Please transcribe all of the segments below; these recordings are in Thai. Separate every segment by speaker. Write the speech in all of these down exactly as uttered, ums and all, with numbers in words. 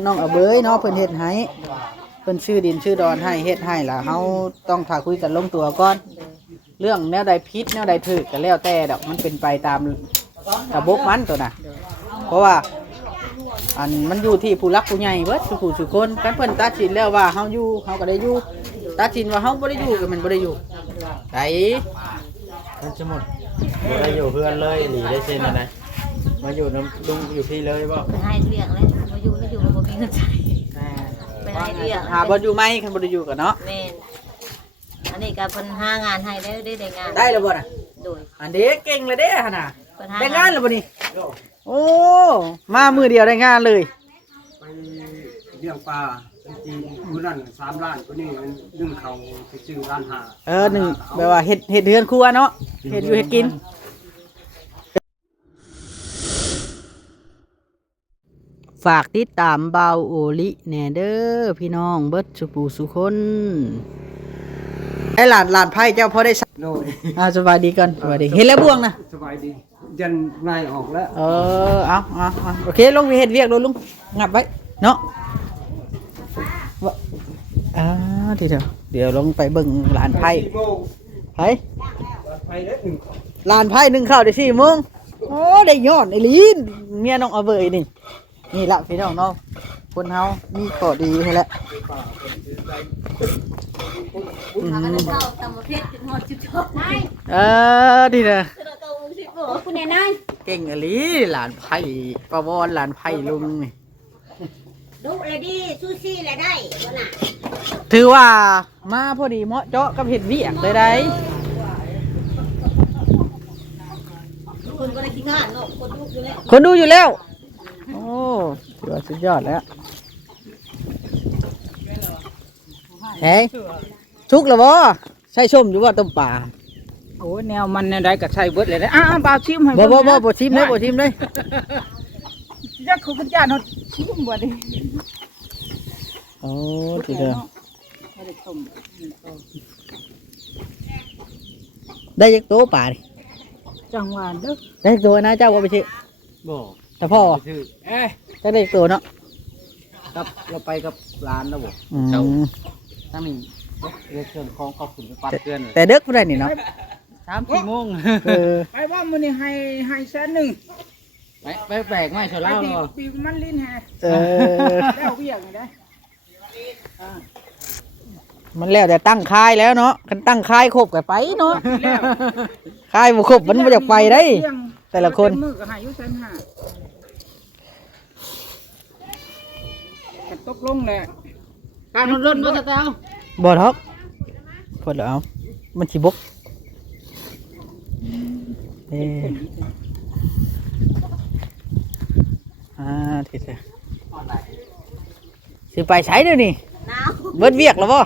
Speaker 1: น้องอเบยเนาะเพิ่นเฮ็ดให้เพิ่นชื่อดินชื่อดอนให้เฮ็ดให้ล่ะเฮาต้องถ้าคุยกันลงตัวก่อนเรื่องแนวใดผิดแนวใดถูกก็แล้วแต่ดอกมันเป็นไปตามระบบมันตัวน่ะเพราะว่าอันมันอยู่ที่ผู้รักผู้ใหญ่เบิดทุกผู้ทุกคนกันเพิ่นตัดสินแล้วว่าเฮาอยู่เฮาก็ได้อยู่ตัดสินว่าเฮาบ่ได้อยู่ก็มันบ่ได้อยู่ไดมันจะหมดบ่ได้อยู่เพื่อนเลยหนีได้เช่นนั้นนะมาอยู่น้ำลุงอยู่พี่เลยบ่
Speaker 2: ไปให้เลี้ยงเลยมาอยู่ไม่อยู่บ่มีเงินใช้ไปให้เลี้ยง
Speaker 1: หาบ่อยู่ไหมคันบ่ได้อยู่กันเนาะ
Speaker 2: แม่นอันนี้ก็เพิ่นหางานให้ได้ได้ได้งาน
Speaker 1: ได้แล้วบ่น่ะ
Speaker 2: โดย
Speaker 1: อันเด็กเก่งเลยเด้หั่นน่ะได้งานแล้วบ่นี่โอ้มามือเดียวได้งานเลย
Speaker 3: ไปเลี้ยงปลาจริงมื้อนั้นสามล้านตัวนี้หนึ่งเขาไปซื้อล้านห้า
Speaker 1: เออหนึ่งแปลว่าเฮ็ดเฮ็ดเฮือนครัวเนาะเฮ็ดอยู่เฮ็ดกินฝากติดตามเบาโอลิแหน่เด้อพี่น้องเบิดสุปูสุคนไอ้หลานหลานไผ่เจ้าพอได้สัก
Speaker 3: โดย
Speaker 1: อ่าสบายดีก่อนสบายดีเห็นแล้วบ่วงนะ
Speaker 3: สบายดียันนายออกแล้ว
Speaker 1: เออเอาเอาเอาโอเคลงไปเฮ็ดเวียกโดนลุงงับไว้เนาะอ่าทีเดียวเดี๋ยวลงไปเบิ่งหลานไผ่ไผ่หลานไผ่หนึ่งข้าวได้สี่โมงโอ้ได้ยอดไอ้ลีนเมียน้องเอาเบยนี่นี่ละพี่น้องเนาะคนเฮามีข้อดีให้แล้วเออดีนะ
Speaker 2: คุณแน่นอน
Speaker 1: เก่งอลีหลานไผ่ประวรหลานไผ่ลุงนี่
Speaker 2: ดูเลยดิซูซี่เลยได้บ่น่ะ
Speaker 1: ถือว่ามาพอดีเหมาะเจาะกับเห็ดเวียกได้ได้
Speaker 2: คนก็ได้ขี้งานเนาะคนดูอยู่แล้ว
Speaker 1: คนดูอยู่แล้วโอ้ถือว่าสุดยอดแล้วเฮ้ยชุกแล้วบ่ใช่ส้มอยู่ว่าต้มปลา
Speaker 4: โอ้แนวมันแนวใดก็ใช่เบิดเลยนะอ้าวบ่าวชิมให้
Speaker 1: บ่บ่บ่บ่ชิมเลยบ่ชิมเลย
Speaker 4: จักคุณย่าเนาะชิมบ่ดิ
Speaker 1: โอ้ทีเดียวได้ยักโตป่าดิ
Speaker 4: จังหวะเด้อ
Speaker 1: ได้ตัวนะเจ้าว่าไปชิ
Speaker 3: บ่
Speaker 1: แต่พ่อ
Speaker 4: เอ้ย
Speaker 1: จะได้ตัวเนาะ
Speaker 3: ครับเราไปกับร้านแล้วบ่
Speaker 1: เจ้า
Speaker 3: ตั้งนี่เรื่องเครื่องของก็ขุนไปปัดเพื่อน
Speaker 1: แต่เด็กผู้ใดนี่เนาะ
Speaker 3: สามสี่โมง
Speaker 4: ไปว่ามื้อนี้ให้ให้แสนหนึ่ง
Speaker 3: ไปไปแบกไม้เฉล่าเนาะ
Speaker 4: ปีมันลิ้นแฮ
Speaker 1: เออ
Speaker 4: แล้วเวียกนี่ได้
Speaker 1: มันแล้วแต่ตั้งค่ายแล้วเนาะคันตั้งค่ายครบก็ไปเนาะค่ายบ่ครบมันบ่อยากไปได้แต่ละคน
Speaker 4: มื้อก็ให้อยู่แสนห้าก็ตกลงแหละ
Speaker 3: การรถรถบ่ตะเตา
Speaker 1: บ่ทอกพอแล้วมันสิบกเอ้อ่าทีเดียวสิไปใช้เด้อนี่เบิดเวียกแล้วบ่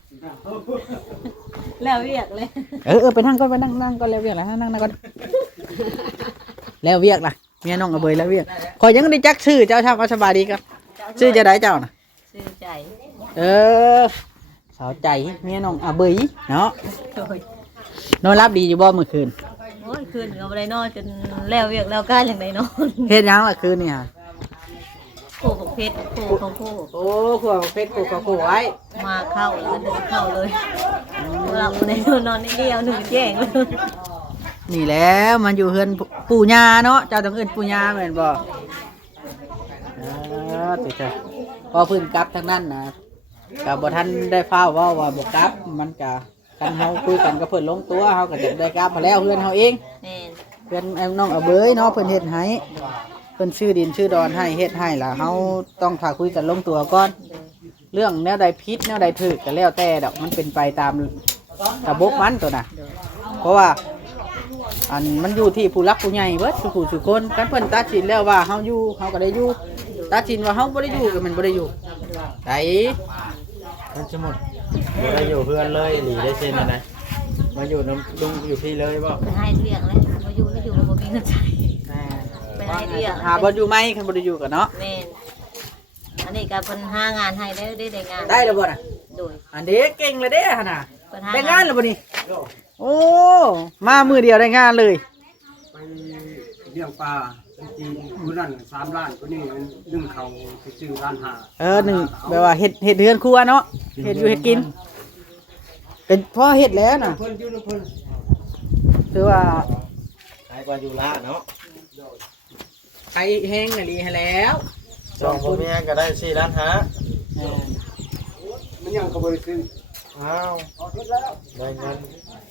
Speaker 2: แล้วเวียกเลย
Speaker 1: เออเออไปนั่งก่อนไปนั่งนั่งก่อนแล้วเวียกแล้วนั่งนั่งก่อนแล้วเวียกล่ะเมียน้องเอาเบยแล้วเวียกคอยยังได้จักชื่อเจ้าชาวสบายดีครับชื่อจะได้เจ้าน่ะ
Speaker 2: ชื่อใจ
Speaker 1: เออสาวใจเมียน้องเอาเบยเนาะนอนรับดีอยู่บ่เมื่อคืน
Speaker 2: โอ้ยคืนก็บ่ได้นอนจนแล้วเวียกแล้วการอย่างใดนอน
Speaker 1: เฮ็ดยังล่ะคืนนี่ฮะ
Speaker 2: โคของเพชรโคของโค
Speaker 1: โอ้ขวบเพชรโคกับโคไว้
Speaker 2: มาเข้าแล้วเดินเข้าเลยเราในนอนนี่เดียวหนึ่งแจ้งเลย
Speaker 1: นี่แล้วมันอยู่เฮือนปู่ย่าเนาะเจ้าต้องเอิ้นปู่ย่าแม่นบ่เออติดพอพื้นกลับทางนั้นนะกับบ่ทันได้ฟ้าว่าว่าบ่กลับมันก็กันเฮาคุยกันก็เพิ่นลงตัวเฮาก็จะได้กลับมาแล้วเพื่อนเฮาเอง
Speaker 2: แม่น
Speaker 1: เพื่อนน้องเอาเบยเนาะเพิ่นเฮ็ดให้เพิ่นชื่อดินชื่อดอนให้เฮ็ดให้ล่ะเฮาต้องถ้าคุยกันลงตัวก่อนเรื่องแนวใดผิดแนวใดถูกก็แล้วแต่ดอกมันเป็นไปตามระบบมันตัวน่ะเพราะว่าอันมันอยู่ที่ผู้รักผู้ใหญ่เบิดทุกผู้ทุกคนกันเพิ่นตัดสินแล้วว่าเฮาอยู่เฮาก็ได้อยู่ตัดสินว่าเฮาบ่ได้อยู่ก็มันบ่ได้อยู่ได
Speaker 3: มันจะหมดบ่ได้อยู่เพื่อนเลยหนีได้เช่นนั้นนะมาอยู่น้ำลุงอยู่พี่เลยบ่
Speaker 2: ไปให้เลี้ยงเลยมาอยู่ไม่อยู่บ่มีเงินใช้ไปให้เลี้ยง
Speaker 1: หาบ่อยู่ไหมคันบ่ได้อยู่กันเนาะ
Speaker 2: แม่นอันนี้ก็เพิ่นหางานให้ได้ได้ได้งาน
Speaker 1: ได้แล้วบ่น่ะ
Speaker 2: โดย
Speaker 1: อันเด็กเก่งเลยเด้หั่นน่ะได้งานแล้วบ่นี่โอ้มามือเดียวได้งานเลย
Speaker 3: ไปเลี้ยงปลาจ
Speaker 5: ที่คนนั้นสามล้านคนนี้นึ่งเขาไปซื้อล้านห้า
Speaker 1: เออหนึ่งแปลว่าเฮ็ดเฮ็ดเฮือนครัวเนาะเฮ็ดอยู่เฮ็ดกินเป็นพ่อเฮ็ดแล้วน่ะ
Speaker 5: เพิ่นอยู่นำเพิ่น
Speaker 1: คือว่า
Speaker 3: ขายกว่าอยู่ละเนาะ
Speaker 1: ใครแห้งอะดีให้แล้ว
Speaker 3: สองคนเมียก็ได้สี่ล้านห้า
Speaker 5: มันยังก็บ่ได้ซื้อ
Speaker 3: อ้าว
Speaker 5: เอาเสร็จแล้ว
Speaker 3: ได้เงิน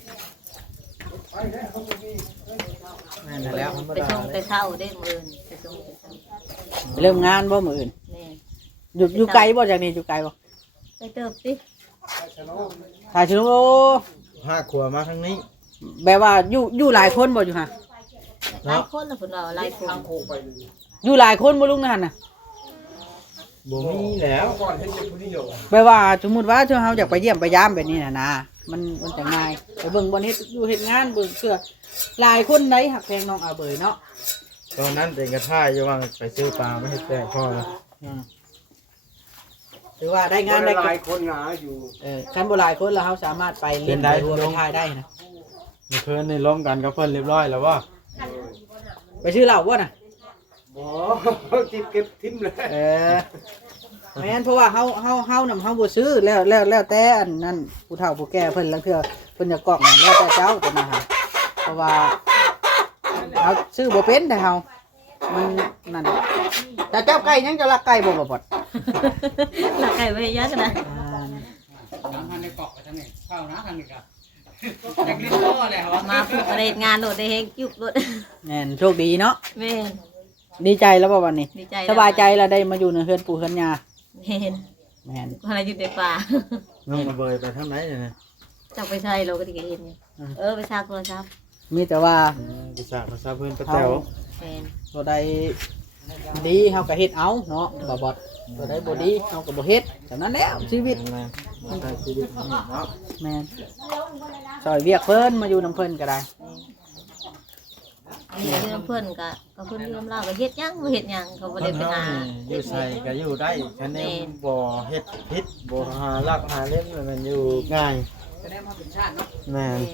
Speaker 1: นั่นแล้ว
Speaker 2: ไปชงไปเท่าได้หมื่นไปชงไปเท่า
Speaker 1: เริ่มงานบ่มื้ออื่น
Speaker 2: แม่
Speaker 1: อยู่อยู่ไกลบ่จากนี้อยู่ไกลบ่
Speaker 2: ไปเติบสิ
Speaker 1: ถ้าชิโน
Speaker 3: ห้าขวบมาทั้งนี้
Speaker 1: แบบว่าอยู่อยู่หลายคนบ่อยู่ฮะ
Speaker 2: หลายคนละคนเราหลายคน
Speaker 5: ทางโคไปเลย
Speaker 1: อยู่หลายคนบ่ลุงนั่นน่ะ
Speaker 3: บ่มีแล้ว
Speaker 5: ก่อนเห็นแต่ผู้เดียว
Speaker 1: แบบว่าสมมุติว่าถ้าเฮาอยากไปเยี่ยมไปยามแบบนี้น่ะนะมันมันจะง่ายไปเบิ่งบ่เฮ็ดอยู่เฮ็ดงานเบิ่งเพื่อหลายคนไหนหักแพงน้องอาเบยเนาะ
Speaker 3: ตอนนั้นเป็นกระท่ายอยู่ว่าไปซื้อปลาไม่ให้แตกพ่อนะ
Speaker 1: อืมถือว่าได้
Speaker 5: งาง
Speaker 1: าน
Speaker 5: น
Speaker 1: ได้
Speaker 5: หลายคนหนาอยู่
Speaker 1: เออคันบ่หลายคนแล้วเฮาสามารถไปเล่นไปรัวไปทายได้นะ
Speaker 3: เมื่อคืนนี่ล้มกันกับเพิ่นเรียบร้อยแล้วว่า
Speaker 1: ไปชื่อเหล่าบ่น่ะ
Speaker 5: บ่ทิมเก็บทิมเลย
Speaker 1: เออแม่นเพราะว่าเฮาเฮาเฮานำเฮาบ่ซื้อแล้วแล้วแล้วแต่อันนั้นผู้เฒ่าผู้แก่เพิ่นลางเทื่อเพิ่นจะกอกนั่นแล้วแต่เจ้าตัวนะฮะเพราะว่าเฮาซื้อบ่เป็นแต่เฮามันนั่นแต่เจ้าไก่ยังจะรักไก่บ่บ่บ่
Speaker 2: หลักไก่ไว้เยอะกันนะ
Speaker 1: อ่า
Speaker 4: ทางในเกาะกันนี่เข้านะทางนี้ก็อยากเล่นโต้เลยครับ
Speaker 2: มาผูกกระเด็นงานโดดได้เฮงจุบรถ
Speaker 1: แม่นโชคดีเนาะ
Speaker 2: แม่น
Speaker 1: ดีใจแล้วบ่วันนี้
Speaker 2: ดีใจ
Speaker 1: สบายใจแล้วได้มาอยู่ในเฮือนปู่เฮือนย่า
Speaker 2: แม่น
Speaker 1: แม่น
Speaker 2: อะไรอยู่ในป่า
Speaker 3: น้องกระเบยไปทางไหนเนี่ยนะ
Speaker 2: จับไปใช่เราก็ดีกันเห็นไงเออไปซากโทรศัพท์
Speaker 1: มีแต่ว่า
Speaker 3: อืมภาษาภาษาเพิ่นประแต๋ว
Speaker 2: แม่น
Speaker 1: ตัวใดดีเฮาก็เฮ็ดเอาเนาะบ่บอดตัวใดบ่ดีเฮาก็บ่เฮ็ดฉะนั้นแล้วชีวิต
Speaker 3: นะมันได้ชีวิตนี่เนาะ
Speaker 1: แม่นซอยเวียกเพิ่นมาอยู่นํเพิ่นก็ได้
Speaker 2: มีเรื่องเพื่อนก็ก็เพื่อนเรื่องเล่าก็เฮ็ดหยังบ่เฮ็ดหยังเขาบ่
Speaker 3: ค
Speaker 2: ได้
Speaker 3: น
Speaker 2: ไป
Speaker 3: เฮา
Speaker 2: หา
Speaker 3: นี่อยู่ใส่ก็อยู่ได้คะแนนบ่เฮ็ดพิษบ่หาลักหาเล่มมันอยู่ง่าย
Speaker 1: แสดงว่าเป็นชาติเนาะ
Speaker 3: แม่น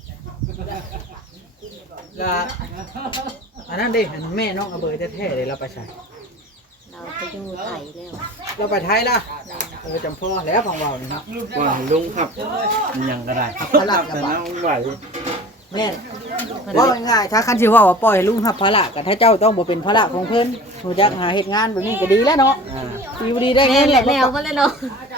Speaker 1: ก็อันนั้นเด้อันแม่น้องอเบยแท้ๆเลยเราไปใช้
Speaker 2: เราไปอยู่ไทยแล้ว
Speaker 1: เราไปไทยล่ะเออจำพ่อแล้วของเรานี่เนาะ
Speaker 3: ว่าให้ลุงครับอิหยังก็ได้
Speaker 1: พระราช
Speaker 3: แต่
Speaker 1: บั
Speaker 3: น้
Speaker 1: ต
Speaker 3: องไหว
Speaker 1: แม่นว่าง่ายๆถ้าคันสิว่าว่าปล่อยให้ลุงรับภาระก็ถ้าเจ้าต้องบ่เป็นภาระของเพิ่นรู้จักหาเฮ็ดงานแบบนี้ก็ดีแล้วเนาะ
Speaker 3: อ่า
Speaker 1: อยู่ดีได้
Speaker 2: แม่
Speaker 1: เงิน
Speaker 2: นแห
Speaker 1: แล้
Speaker 2: ละ
Speaker 1: ว
Speaker 2: แนวบ่เลยเนาะ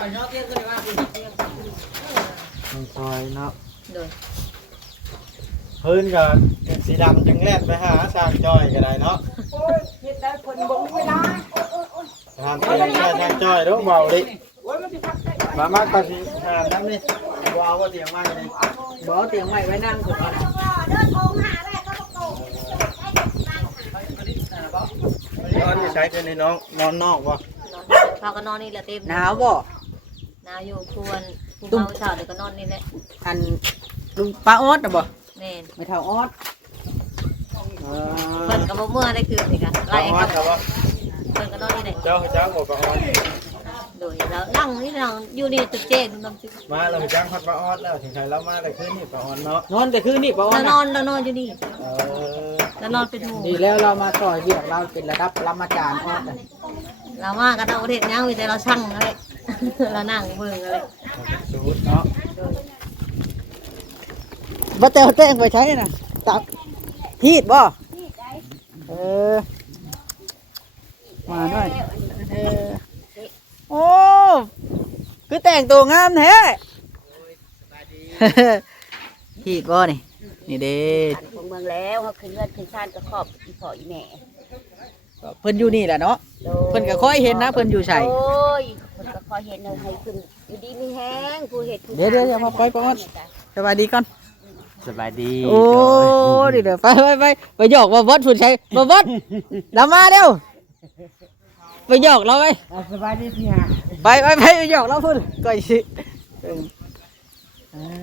Speaker 3: ต้องคอยเนาะ
Speaker 2: โดย
Speaker 3: พื้นก็สีดำจึงแล่นไปหาสร้างจ้อยก็ได้เนาะ
Speaker 4: โอ้ยเฮ็ดได้คนบ่มีเวลา
Speaker 3: ทำเตียงแค่สร้างจ้อยเด้อเบาดิ
Speaker 4: โอ้ยมันสิพักได้
Speaker 3: มามาก็สิหาน้ำนี่บ่เอาว่าเตียงมาเลย
Speaker 1: บ่เอาเตียงไม้ไว้นั่งพุ่นเอานะ
Speaker 3: นอนอยู่ใช้กันในน้องนอนนอกบ่
Speaker 2: นอนพาก็นอนนี่แหละเต็ม
Speaker 1: หนาวบ่
Speaker 2: หนาวอยู่ควรผู้เฒ่าเช้าเดี๋ยวก็นอนนี่แหละ
Speaker 1: อันลุงป้าออดน่ะบ่
Speaker 2: แม่น
Speaker 1: ไม่เท่าออด
Speaker 3: เอ
Speaker 2: เพิ่นก็บ่เมื่อได้คืนนี่ก็ไล่
Speaker 3: อ
Speaker 2: กับ
Speaker 3: แต่ว่า
Speaker 2: เพิ่นก็นอนนี่แหละ
Speaker 3: เจ้าเจ้าบอกว่าออน
Speaker 2: โดยแล้วนั่งนี่นั่งอยู่นี่ตึกเจ๊นำตึก
Speaker 3: มาเราไปจ้างพัดปลาออดแล้วถึงใครเรามาแต่คืนนี่ปลาออนเนาะ
Speaker 1: นอนแต่คืนนี่ป้าออ
Speaker 2: แล้
Speaker 1: ด
Speaker 2: วน
Speaker 1: น่ะ
Speaker 2: อนแล้วนอนอยู่นี่
Speaker 3: เออ
Speaker 2: แล้วนอนเป็นหมู่
Speaker 1: ดีแล้วเรามาต่อยเรียกเราเป็นระดับปรมาจารย์ออดน่ะ
Speaker 2: เรามากันเอาประเทศยังมีแต่เราสั่งอะไร เรานั่งเบิ่งอะไร
Speaker 3: สูตรเนาะ
Speaker 1: บ่แต่แต่งไปใช้น่ะตับฮีดบ่เออมาหน่อยเออโอ้คือแต่งตัวงามแท้ ฮีดบ่นี่นี่เด้
Speaker 6: ของเมืองแล้วเขาขึ้นเงินขึ้นชาติก็ขอบอีพ่ออีแม่
Speaker 1: เพิ่นอยู่นี่แหละเนาะ เพิ่นก็ค่อยเห็นนะเพิ่นอยู่ไส
Speaker 6: โอ้ยเพิ่นก็คอยเห็นเลยให้ขึ้นอยู่ดีมีแห้งผู้เฮ็ดผู้
Speaker 1: เดี๋ยวเดี๋ยวอย่ามาไปป้อนสบายดีก่อน
Speaker 3: สบายดี
Speaker 1: โอ้ดีเด้อไปไปไปไปหยอกว่าวัดฝุ่นใช้บ่วัดเรามาเร็วไปหยอกเราไป
Speaker 4: สบายดีพี่ฮะ
Speaker 1: ไปไปไปไปหยอกเราพุ่นก่อยสิเอออ่า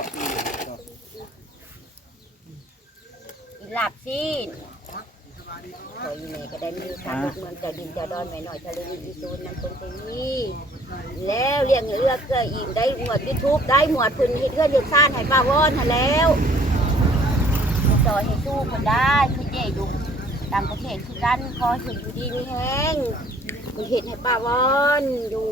Speaker 6: อีหลับซีนพ่ออีแม่ก็ได้มีค่าลูกเมืองจะดินจะดอนไว้หน่อยทะเลอีซูนนำคนเทนีแล้วเลี้ยงเรือเกลืออิ่มได้หมวด YouTube ได้หมวดเพิ่นเฮ็ดเฮือนเฮ็ดซ่านให้ป้าวอนหั่นแล้วสอนให้สู้เพิ่นได้คือเจ๊ดุต่างประเทศคือกันขอให้เพิ่นอยู่ดีมีแฮงเพิ่นเฮ็ดให้ป้าวอนอยู่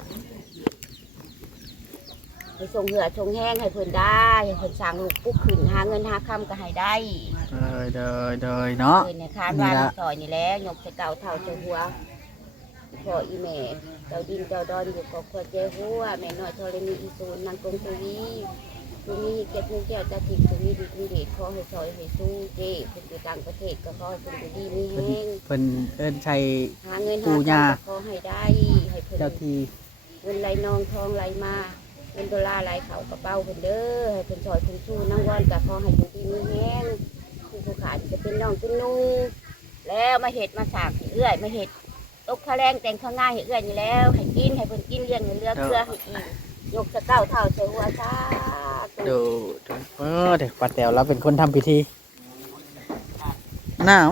Speaker 6: ให้ส่งเหือส่งแห้งให้เพิ่นได้ให้เพิ่นสร้างลูกปุ๊กขึ้นหาเงินหาคำก็ให้ได้
Speaker 1: เดยเดยเดยเนาะ
Speaker 6: เพิ่นในคานว่าในซอยนี่แหละยกใส่เก่าเท่าใส่หัวพ่ออีแม่เจ้าดินเจ้าดอนอยู่กับครัวเจ้าหัวแม่น้อยธรณีอีสูนนางกงทวีผู้มีเก็บเงินแก้วตาทิพย์ผู้มีดีมีเดชขอให้ซอยให้สู้เจ้เพิ่นอยู่ต่างประเทศก็ขอให้เพิ่นอยู่ดีมีแฮง
Speaker 1: เพิ่นเอิ้นใช้
Speaker 6: หาเงิน
Speaker 1: ปู่
Speaker 6: หา
Speaker 1: ย่า
Speaker 6: ทองก็ขอให้ได้ให้เพิ่น
Speaker 1: เจ้าที
Speaker 6: เงินไหลนองทองไหลมาเงินดอลลาร์ไหลเขากระเป๋าเพิ่นเด้อให้เพิ่นซอยเพิ่นสู้นั่งวอนก็ขอให้อยู่ดีมีแฮงผู้ผู้ขาจะเป็นน้องเป็นนุ่งแล้วมาเฮ็ดมาสร้างให้เอื้อยมาเฮ็ดตกข้าแรงแต่งข้าวง่ายให้เอื้อยนี่แล้วให้กินให้เพิ่นกินเลี้ยงเงินเลือเกลือให้กินยกสะเก้าเท่าใส่หัวซาธุ
Speaker 1: ดูเออเด็กป้าแต๋วเราเป็นคนทำพิธีหนาว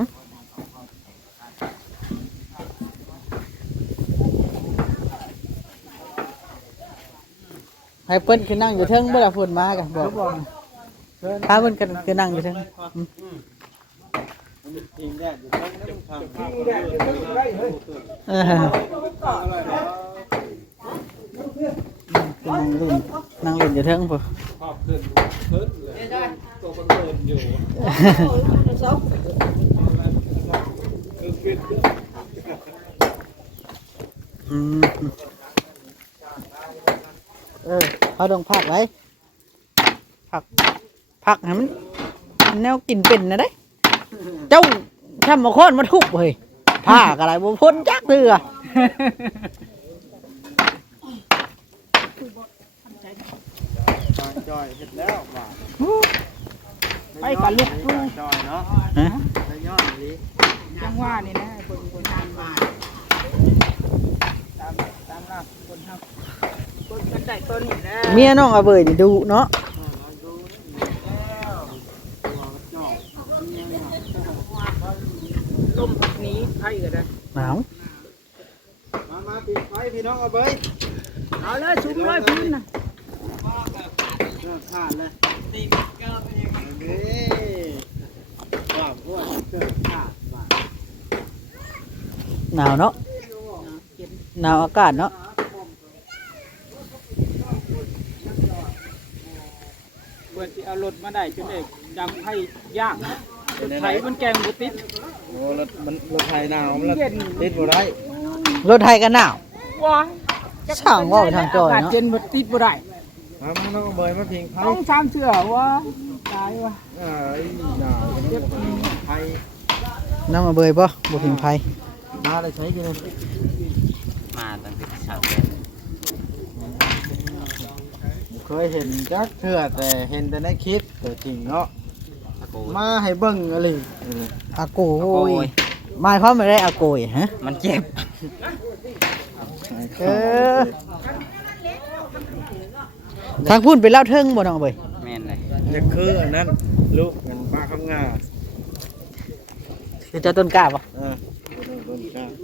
Speaker 1: ให้เปิ้นคือนั่งอยู่เทิงเมื่อฝนมากันบอกถ้าเปิ้นกันคือนั่งอยู่เทิงอืม
Speaker 3: อิงแดดอยู่ตรงนั้นทางภาพ
Speaker 1: เออนั่งเล่นนั่งเล่นอยู่เทิงพุ่น
Speaker 3: ภาพขึ้นขึ้นเลยตัวมันเดินอยู่คือฟิต
Speaker 1: อืมเออเขาต้องพักไว้พักพักให้มันแนวกินเป็นนะเด้เจ้าทำมาโค่นมาทุบเฮ้ยผ้าอะไรบ่พ้นจักเถื่อ
Speaker 3: บางจอยเห็นแล้วว่า
Speaker 5: ไปกับลูก
Speaker 3: บางจอยเนาะ
Speaker 1: ฮะ
Speaker 3: ไปย้อนนี้
Speaker 5: จังว่านี่นะคนคนทำมาตามตามรากคนทำคนกันได้ต้นนี่แหละ
Speaker 1: เมียน้องอาเบยนี่ดูเนาะ
Speaker 5: ต้มผักนี้ไผ่ก็ได้
Speaker 1: หนาว
Speaker 3: มามาปิดไฟพี่น้องเอาเบย
Speaker 5: เอาเลยชุบเลยพื้นนะ
Speaker 3: เริ่มขาดเลยตีเกินไปยังไงนี่ว่าพวกเกิดขาดว่า
Speaker 1: หนาวเนาะหนาวอากาศเนาะ
Speaker 5: เพื่อที่เอารถมาได้จนได้ดังไผ่ย่างไผ่มันแกงบุติด
Speaker 3: โอ้รถมันรถไทยหนาวมันติดบ่ได้
Speaker 1: รถไทยก็หนาว
Speaker 5: ว้า
Speaker 1: ช่างว่าไปทางจอย
Speaker 5: อากาศ
Speaker 1: เนาะ
Speaker 5: เย็นบุติดบ่ได้
Speaker 3: มามึงน้องเบยมาพิงไพ่
Speaker 5: ต้องช้างเชื่อว่าตายว่ะ
Speaker 3: เอ้ยหนาวไพ่
Speaker 1: น้องอาเบยป่ะบุพิงไพ
Speaker 3: มาได้ใช้กันเลย
Speaker 7: มาตั้งแต่เช้า
Speaker 3: เคยเห็นจักเทื่อแต่เห็นแต่ในคลิปตัวจริงเนาะ
Speaker 7: ตะโกน
Speaker 3: มาให้เบิ่งอะไร
Speaker 1: อาโกยหมายความว่าได้อาโกยฮะ
Speaker 7: มันเจ็บ
Speaker 1: เออทางพูดไปเล่าเทิงบ่น้องอาเบย
Speaker 7: แม่นเลย
Speaker 3: จะคืออันนั้นลูกเงินป้าคำงา
Speaker 1: คือเจ้าต้นกล้าป่ะ
Speaker 3: เออต้นกล้า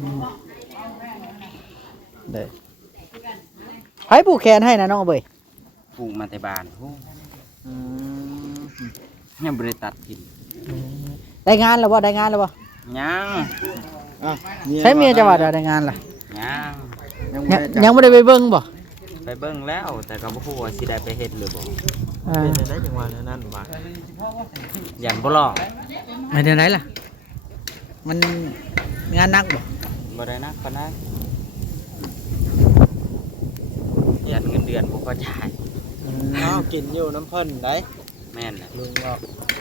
Speaker 1: เด้ไผผูกแขนให้นะน้องอาเบย
Speaker 7: ปลูกมาแต่บ้านโอ้
Speaker 3: อืม
Speaker 7: ยังบริตัดกิน
Speaker 1: ได้งานแล้วบ่ได้งานแล้วบ่
Speaker 7: ยัง
Speaker 3: อ่ะ
Speaker 1: ใช้เมียจังหวัดได้งานล่ะ
Speaker 7: ยัง
Speaker 3: ยัง
Speaker 1: ยั
Speaker 3: ไม่
Speaker 1: ง
Speaker 3: ได้
Speaker 1: ยังบ่ได้ไปเบิ่งบ่
Speaker 7: ไปเบิ่งแล้ว แต่ก็บ่ฮู้ว่าสิได้ไปเฮ็ดหรือบ่
Speaker 1: เออ
Speaker 3: เป็นได้จังหวะนั้นว่า
Speaker 7: ยันบ่รอด
Speaker 1: ไอ้เดี๋ยวไหนล่ะ มันงานหนักบ่
Speaker 7: บ่ได้นักปานนั้นยันเงินเดือนบ่พอจ่าย
Speaker 3: อ้าวกินอยู่น้ำเพิ่นได้
Speaker 7: แม่นเลย
Speaker 3: ลุงบอก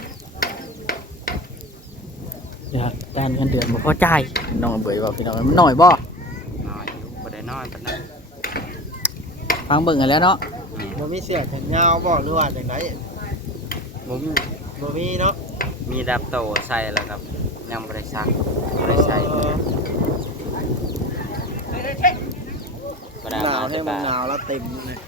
Speaker 1: เดี๋ยวด้านเงินเดือนบ่พอจ่ายน้องอาเบยว่าพี่น้องมันน้อยบ่
Speaker 7: น้อยอยู่บ่ได้น้อยปานนั้น
Speaker 1: ฟังเบิ่งกันแล้วเนาะ
Speaker 7: แม่น
Speaker 3: บ่มีเสียแขนยาวบอกหรือว่าจังได
Speaker 7: บ่มี
Speaker 3: บ่มีเนาะ
Speaker 7: มีดับโตใส่แล้วครับยังบ่ได้ซักบ่ได้ใส่บ่ได้
Speaker 3: หนาว
Speaker 7: เอา
Speaker 3: ให้
Speaker 7: แต่
Speaker 3: มัน
Speaker 7: บ้าน
Speaker 3: หนาวแล้วเต็มเลย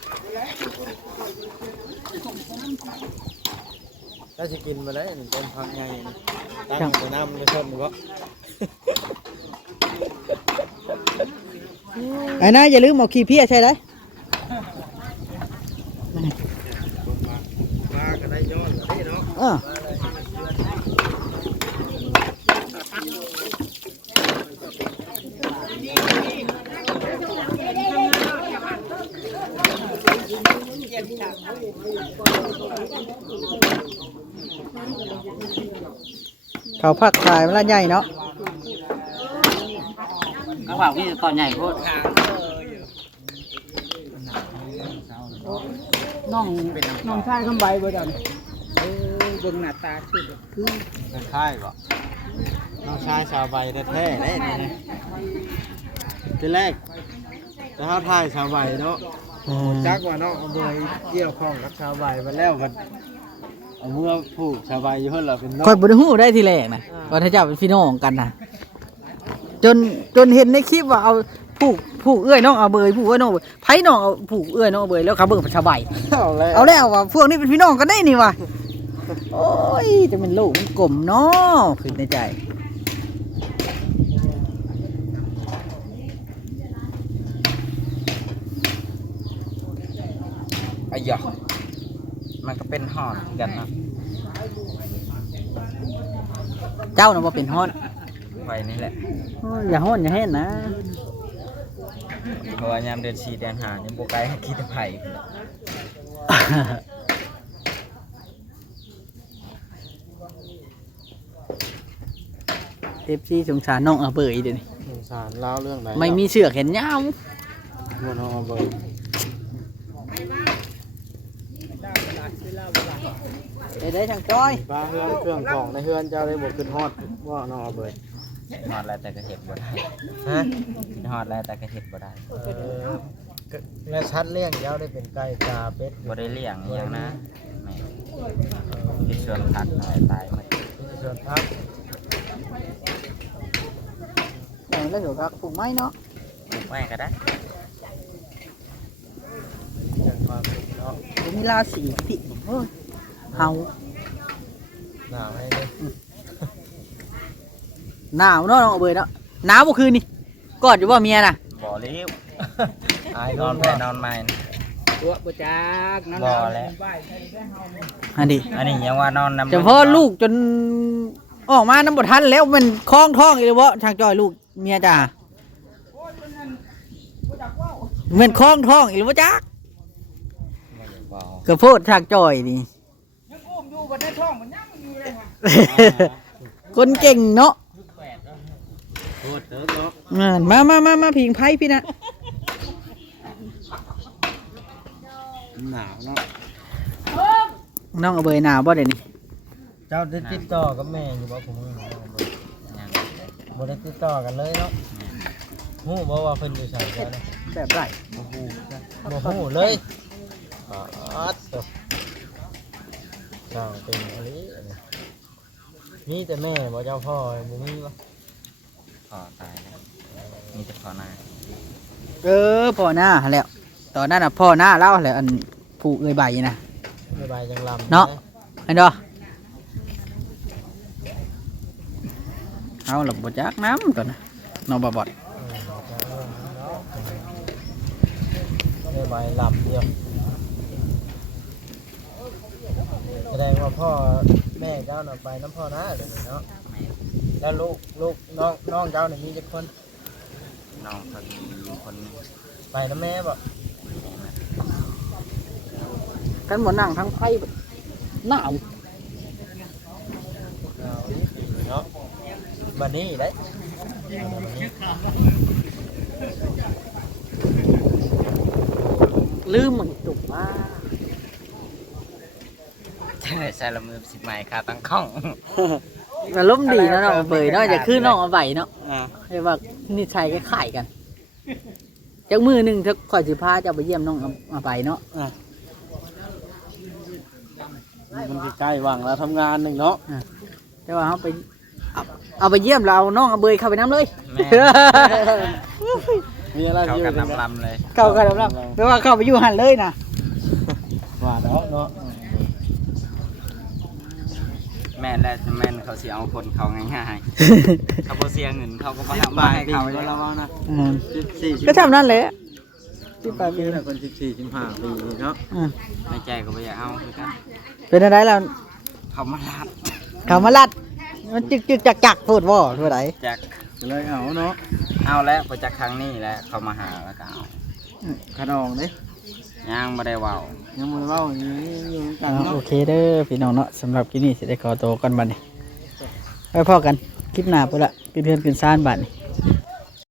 Speaker 3: ถ้าสิกินมาได้นี่เป็นพักใหญ่นี่ตั้งแต่น้ำเลยเพิ่นบ่
Speaker 1: ไอ้นายอย่าลืมเอาขี้เพี้ยใช่ไหม
Speaker 3: มาก็ได้ย้อนแล้วนี่เนาะ
Speaker 1: เออเขาพักขายมันละใหญ่เนาะ
Speaker 7: ก็ว่าพี่ตอนใหญ่โพด
Speaker 5: น้องน้องชายคำใบบ่จังเออเบิ่งหน้าตาชื่อคือ
Speaker 3: เป็นค่ายบ่น้องชายชาวใบแท้ๆเลยนี่นะทีแรกจะเข้าถ่ายชาวใบเนาะจักว่าน้องเอาเบยเกี่ยวข้องกับชาวใบมาแล้วมันเอาเมื่อผูกชาวใบอยู่เพิ่นเราเป็นน้อง
Speaker 1: คอยบ่ได้ฮู้ได้ทีแรกนะว่าถ้าเจ้าเป็นพี่น้องกันนะจนจนเห็นในคลิปว่าเอาผูกผูกเอื้อยน้องเอาเบยผูกเอื้อยน้องเอาเบยไผน้องเอาผูกเอื้อยน้องเอาเบยแล้วเขาเบิ่งเป็นชาวใบ
Speaker 3: เอาแล้ว
Speaker 1: เอาแล้วว่าพวกนี้เป็นพี่น้องกันได้นี่ว่ะโอ้ยจะเป็นโลกมันกลมเนาะขึ้นในใจ
Speaker 7: ไอ้หยอกมันก็เป็นห่อนกันเนาะ
Speaker 1: เจ้าน่ะว่าเป็นฮ้อน
Speaker 7: ไว้นี่แหละ
Speaker 1: โอ้ยอย่าฮ้อนอย่าแห้นนะ
Speaker 7: เพราะว่ายามเดือนสี่เดือนห้ายังบ่ไกลให้คิดไผ
Speaker 1: เอฟซีสงสารน้องอาเบยเดี๋ยวนี้
Speaker 3: สงสารเล่าเรื่องไหน
Speaker 1: ไม่มีเสือกเห็นยาว
Speaker 3: บ่น้องเอาเบย
Speaker 1: ไปได้ทางจ้อย
Speaker 3: ป้าเฮือนเครื่องของในเฮือนเจ้าได้บ่ขึ้นฮอดว่าน้องเอาเบย
Speaker 7: ฮอดแล้วแต่ก็เฮ็ดบ่ได้
Speaker 3: ฮะ
Speaker 7: ฮอดแล้วแต่ก็เฮ็ดบ่ได้
Speaker 3: และชัดเลี้ยงเจ้าได้เป็นไก่กาเป็ด
Speaker 7: บ่ได้เลี้ยงอหยังนะแม่ที่ชวนพักตายตายหมด
Speaker 3: ส่วนพัก
Speaker 1: เอาแล้วเดี๋ยวก็ปลูกไม้เนาะ
Speaker 7: ไว้ก็ได้
Speaker 3: จังความสุขเนาะ
Speaker 1: ผมมีราศีพิเฮ้ยเฮา
Speaker 3: หนาวให้เลย
Speaker 1: หนาวเนาะน้องอาเบยเนาะหนาวเมื่อคืนนี่กอดอยู่ว่าเมียน่ะ
Speaker 7: บ่เลี้ยว
Speaker 3: อาย
Speaker 7: น
Speaker 3: น
Speaker 7: อ
Speaker 3: อน น
Speaker 7: ไป
Speaker 3: ไป
Speaker 7: นอนใหม่
Speaker 5: ตัวบ่จักนั่น
Speaker 7: บ่แล้ว
Speaker 1: อันนี้
Speaker 7: อันนี้ยังว่านอนนำ
Speaker 1: แต่พ่อลูกจนออกมาน้ำบดทันแล้วมันคล้องท้องอีกเลยวะทางจอยลูกเมียจ้าเหมือนคล้องท้องอีกเลยวะจ้า
Speaker 7: บ่
Speaker 1: กระโพดทางจอยนี่
Speaker 5: ยังอุ้มอยู่บ่ได้ท้องมันยังอยู่เลยว่ะ
Speaker 1: คนเก่งเนาะ
Speaker 3: โทษเถอะเนาะ
Speaker 1: อ่ามามามามาพิงไพ่พี่นะ
Speaker 3: หนาวเนาะ
Speaker 1: น้องเอาเบยหนาวบ่เดี๋ยวนี้
Speaker 3: เจ้าได้ติดต่อกับแม่อยู่บ่ผม
Speaker 7: ยัง
Speaker 3: บ่ได้ติดต่อกันเลยเนาะฮู้บ่ว่าเพิ่นอยู่ไสกันเนาะ
Speaker 1: แบบไร
Speaker 3: บ่ฮู้บ่ฮู้เลยอ๋อตบเจ้าเป็นอะไรมีแต่แม่บ่เจ้าพ่อบ่มีบ่
Speaker 7: พ่อตายแล้วมีแต่พ่อหน้า
Speaker 1: เออพ่อหน้าหั่นแหล้วตอนนั้นน่ะพ่อหน้าเล่าแหละอันผูกเอยใบนะ
Speaker 3: สบายจังลำ
Speaker 1: เนาะ อันเดอเอาหลับบจักน้ำก่อนนะน้องบอบอด
Speaker 3: สบายลำเดียวแสดงว่าพ่อแม่เจ้าน่ะไปน้ำพ่อนะเดี๋ยวนี้เนาะแล้วลูกลูกน้องน้องเจ้าเนี่ยมีจักคน
Speaker 7: น้องคนคนหนึง
Speaker 3: ไปน้ำแม่บ่
Speaker 1: กันหมดนั่งทั้งไพ่หนาว
Speaker 3: เอาเนาะบัดนี้ได้บัดนี้
Speaker 1: ลืมมันจุกมาก
Speaker 7: ใส่ละมือสิบไม้คาตั้งข้อง
Speaker 1: อารมณ์ดีเนาะน้องเบยเนาะจะขึ้นน้องเอาใบเนาะ
Speaker 3: อ่า
Speaker 1: ให้ว่านี่ใช้คล้ายๆกันจากมือหนึ่งถ้าข่อยสิพาจะเอาไปเยี่ยมน้องเอาเอาไปเนาะ
Speaker 3: มันสิใกล้ว่างแล้วทำงานหนึ่งเนาะ
Speaker 1: แต่ว่าเขาไปเอาเอาไปเยี่ยมเราน้องเอาเบยเข้าไปน้ำเลย
Speaker 7: แม่
Speaker 3: มีอะไร
Speaker 7: เขา
Speaker 3: อยู่
Speaker 7: กัน
Speaker 3: กัน
Speaker 7: น้ำลำเลย
Speaker 1: เข้ากันน้ำเราแปลว่าเข้าไปอยู่หันเลยนะ
Speaker 3: ว่าเนาะเนาะ
Speaker 7: แม่นแล้วแม่นเขาเสียเอาคนเขาง่ายๆเขาบ่เสียเงินเขาก็มา
Speaker 3: สิบ
Speaker 7: ทำ
Speaker 3: ป
Speaker 7: มา
Speaker 3: ลาย
Speaker 7: ให้
Speaker 3: ปี
Speaker 7: เขา
Speaker 3: ก็แล้วว่านะ
Speaker 1: อืม
Speaker 3: สิบสี่
Speaker 1: ก็ทำนั่นแหละที่ปลายปี
Speaker 3: นี่แหละคนสิบสี่สิบห้าปีเนาะ
Speaker 1: อ่า
Speaker 7: ในใจก็บ่อยากเอาคือกัน
Speaker 1: เป็นอะไรเรา
Speaker 7: เขามารับ
Speaker 1: เขามาลัดมันจึกจึกจักจักพูดว่าเท่าไหร่
Speaker 7: จาก
Speaker 3: ก็เลยเอาเนาะ
Speaker 7: เอาแล้วพอจากครั้งนี้แล้วเขามาหาแล้วก็เอา
Speaker 3: ขนองเด้
Speaker 7: ย่างไม่ได้เว้า
Speaker 3: ยังมือเว้าอย่างนี้อยู่กัน
Speaker 1: อ่า
Speaker 3: เนาะ
Speaker 1: โอเคเด้อพี่น้องเนาะสำหรับที่นี่จะได้ขอตัวกันบัดนี้ไว้พ่อกันคลิปหน้าพุ่นละกินเพื่อนกินซ่านบัดนี้